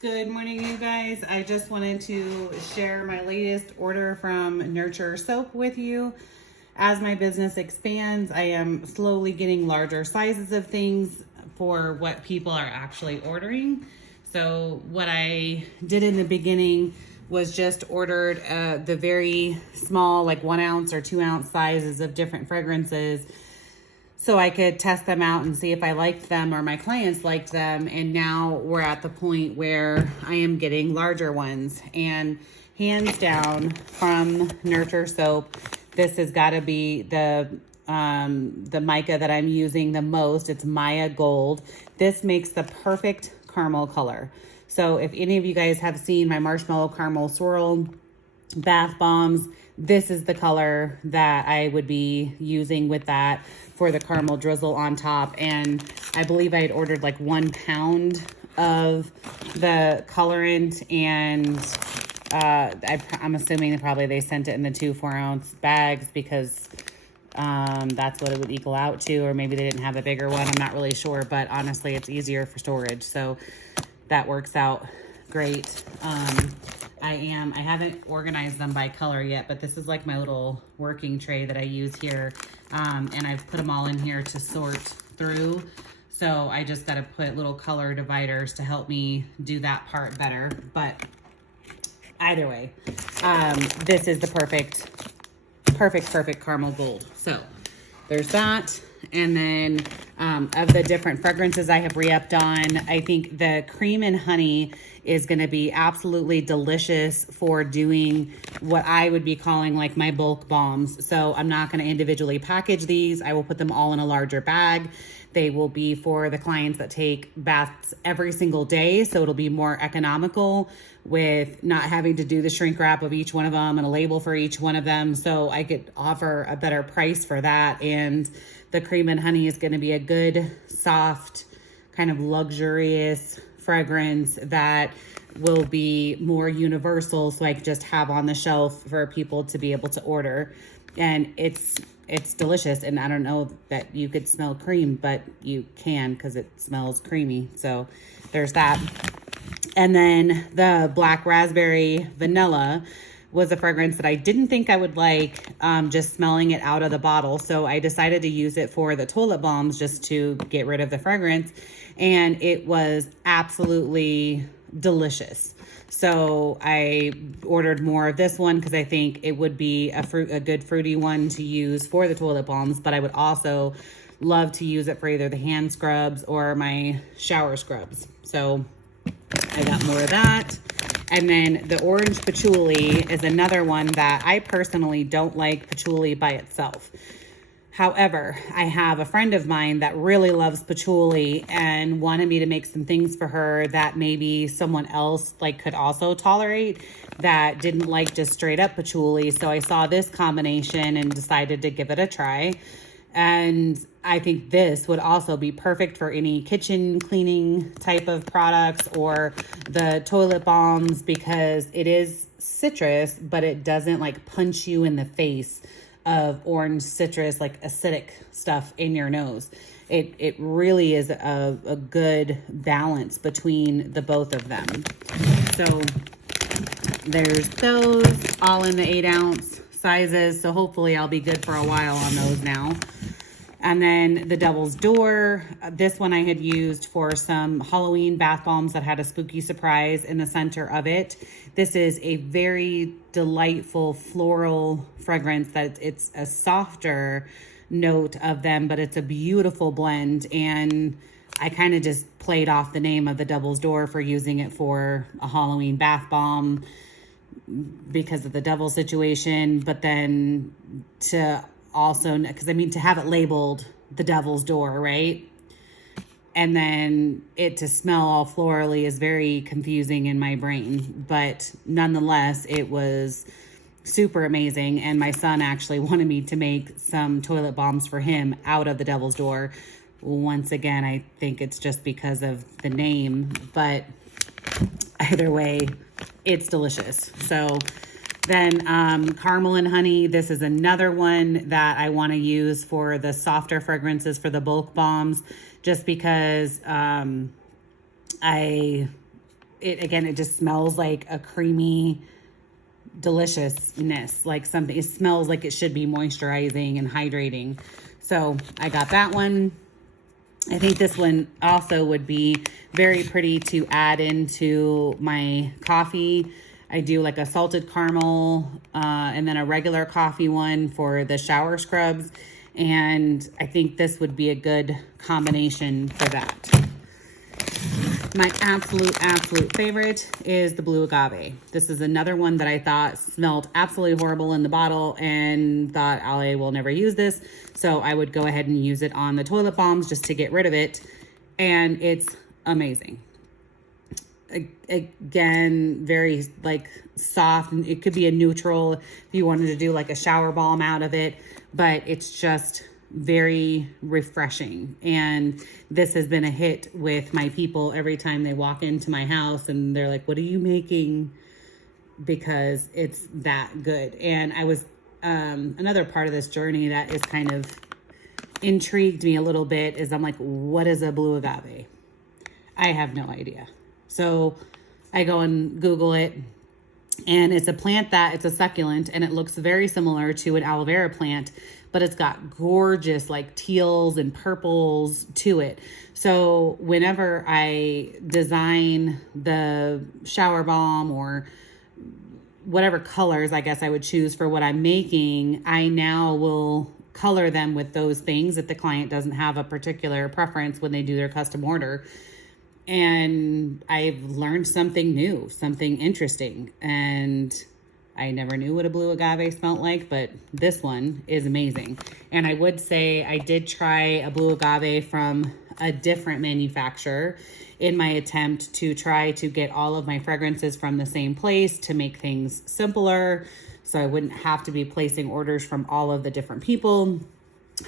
Good morning, you guys. I just wanted to share my latest order from Nurture Soap with you. As my business expands, I am slowly getting larger sizes of things for what people are actually ordering. So what I did in the beginning was just ordered the very small, like 1 ounce or 2 ounce sizes of different fragrances, so I could test them out and see if I liked them or my clients liked them. And now we're at the point where I am getting larger ones. And hands down, from Nurture Soap, this has got to be the mica that I'm using the most. It's Maya Gold. This makes the perfect caramel color. So if any of you guys have seen my Marshmallow Caramel Swirl bath bombs, this is the color that I would be using with that for the caramel drizzle on top. And I believe I had ordered like 1 pound of the colorant, and I'm assuming that probably they sent it in the 2 4-ounce bags because that's what it would equal out to, or maybe they didn't have a bigger one. I'm not really sure, but honestly, it's easier for storage, so that works out great. I haven't organized them by color yet, but this is like my little working tray that I use here. And I've put them all in here to sort through. So I just got to put little color dividers to help me do that part better. But either way, this is the perfect caramel gold. So there's that. And then of the different fragrances I have re-upped on, I think the cream and honey is going to be absolutely delicious for doing what I would be calling like my bulk bombs. So I'm not going to individually package these. I will put them all in a larger bag. They will be for the clients that take baths every single day. So it'll be more economical with not having to do the shrink wrap of each one of them and a label for each one of them. So I could offer a better price for that. And the cream and honey is going to be a good, soft, kind of luxurious fragrance that will be more universal, so I could just have on the shelf for people to be able to order. And it's delicious. And I don't know that you could smell cream, but you can because it smells creamy. So there's that. And then the Black Raspberry Vanilla was a fragrance that I didn't think I would like, just smelling it out of the bottle. So I decided to use it for the toilet bombs just to get rid of the fragrance. And it was absolutely delicious. So I ordered more of this one because I think it would be a good fruity one to use for the toilet bombs, but I would also love to use it for either the hand scrubs or my shower scrubs. So I got more of that. And then the orange patchouli is another one that I personally don't like patchouli by itself. However, I have a friend of mine that really loves patchouli and wanted me to make some things for her that maybe someone else like could also tolerate that didn't like just straight up patchouli. So I saw this combination and decided to give it a try. And I think this would also be perfect for any kitchen cleaning type of products or the toilet bombs because it is citrus, but it doesn't like punch you in the face of orange citrus, like acidic stuff in your nose. It really is a good balance between the both of them. So there's those all in the 8 ounce sizes. So hopefully I'll be good for a while on those now. And then the Devil's Door, this one I had used for some Halloween bath bombs that had a spooky surprise in the center of it. This is a very delightful floral fragrance that it's a softer note of them, but it's a beautiful blend. And I kind of just played off the name of the Devil's Door for using it for a Halloween bath bomb because of the devil situation, but then to also, because I mean, to have it labeled the Devil's Door, right? And then it to smell all florally is very confusing in my brain. But nonetheless, it was super amazing. And my son actually wanted me to make some toilet bombs for him out of the Devil's Door. Once again, I think it's just because of the name. But either way, it's delicious. So then caramel and honey, this is another one that I want to use for the softer fragrances for the bulk bombs, just because I it just smells like a creamy deliciousness, like something. It smells like it should be moisturizing and hydrating. So I got that one. I think this one also would be very pretty to add into my coffee. I do like a salted caramel and then a regular coffee one for the shower scrubs. And I think this would be a good combination for that. My absolute favorite is the blue agave. This is another one that I thought smelled absolutely horrible in the bottle and thought I will never use this. So I would go ahead and use it on the toilet balms just to get rid of it. And it's amazing. Again, very like soft. It could be a neutral if you wanted to do like a shower balm out of it, but it's just very refreshing. And this has been a hit with my people every time they walk into my house and they're like, what are you making? Because it's that good. And I was another part of this journey that is kind of intrigued me a little bit is I'm like, what is a blue agave? I have no idea. So I go and Google it, and it's a plant it's a succulent, and it looks very similar to an aloe vera plant, but it's got gorgeous like teals and purples to it. So whenever I design the shower balm or whatever colors I guess I would choose for what I'm making, I now will color them with those things if the client doesn't have a particular preference when they do their custom order. And I've learned something new, something interesting. And I never knew what a blue agave smelled like, but this one is amazing. And I would say I did try a blue agave from a different manufacturer in my attempt to try to get all of my fragrances from the same place to make things simpler, so I wouldn't have to be placing orders from all of the different people.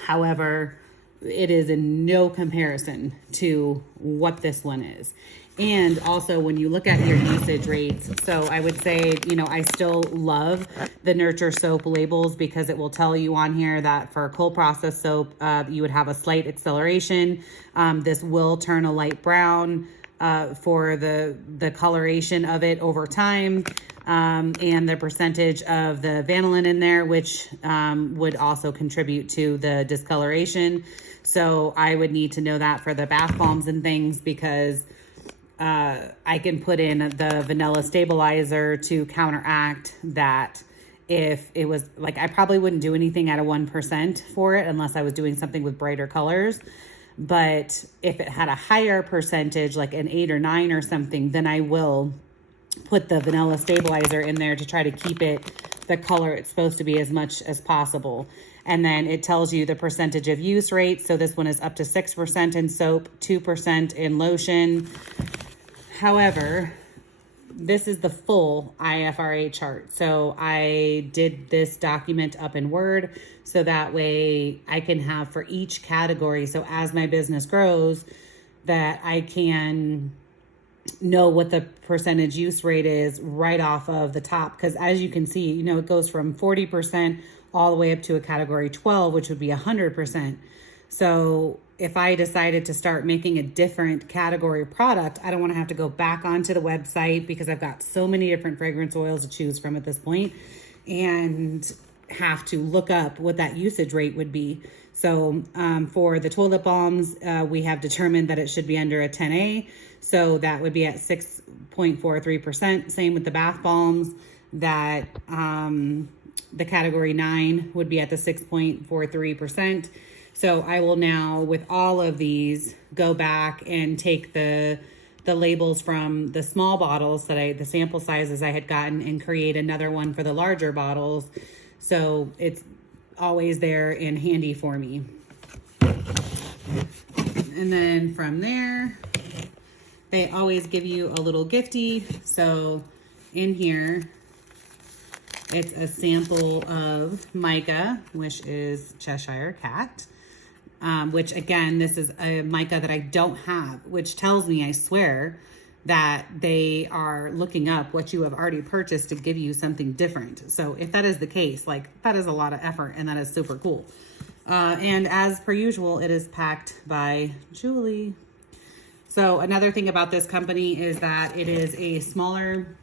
However, it is in no comparison to what this one is. And also when you look at your usage rates, so I would say, I still love the Nurture soap labels because it will tell you on here that for cold process soap, you would have a slight acceleration. This will turn a light brown for the coloration of it over time. And the percentage of the vanillin in there, which would also contribute to the discoloration. So I would need to know that for the bath bombs and things, because I can put in the vanilla stabilizer to counteract that. If it was like, I probably wouldn't do anything at a 1% for it unless I was doing something with brighter colors. But if it had a higher percentage, like an 8 or 9 or something, then I will put the vanilla stabilizer in there to try to keep it the color it's supposed to be as much as possible. And then it tells you the percentage of use rate. So this one is up to 6% in soap, 2% in lotion. However, this is the full IFRA chart. So I did this document up in Word so that way I can have for each category. So as my business grows, that I can know what the percentage use rate is right off of the top. Because as you can see, it goes from 40% all the way up to a category 12, which would be 100%. So if I decided to start making a different category product, I don't want to have to go back onto the website because I've got so many different fragrance oils to choose from at this point and have to look up what that usage rate would be. So for the toilet balms, we have determined that it should be under a 10A. So that would be at 6.43%. Same with the bath bombs, that the category 9 would be at the 6.43%. So I will now, with all of these, go back and take the labels from the small bottles the sample sizes I had gotten, and create another one for the larger bottles. So it's always there and handy for me. And then from there, they always give you a little gifty. So in here, it's a sample of mica, which is Cheshire Cat. Which again, this is a mica that I don't have, which tells me, I swear, that they are looking up what you have already purchased to give you something different. So if that is the case, that is a lot of effort, and that is super cool. And as per usual, it is packed by Julie. So another thing about this company is that it is a smaller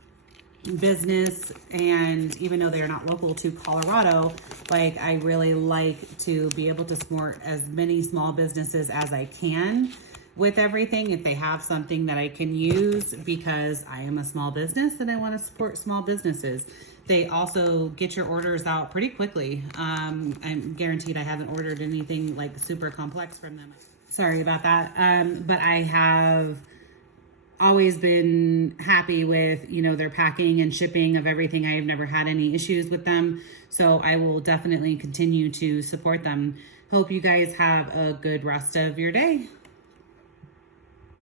business, and even though they're not local to Colorado, like I really like to be able to support as many small businesses as I can with everything. If they have something that I can use, because I am a small business and I want to support small businesses. They also get your orders out pretty quickly. I'm guaranteed I haven't ordered anything like super complex from them. Sorry about that. But I have always been happy with, you know, their packing and shipping of everything. I have never had any issues with them. So I will definitely continue to support them. Hope you guys have a good rest of your day.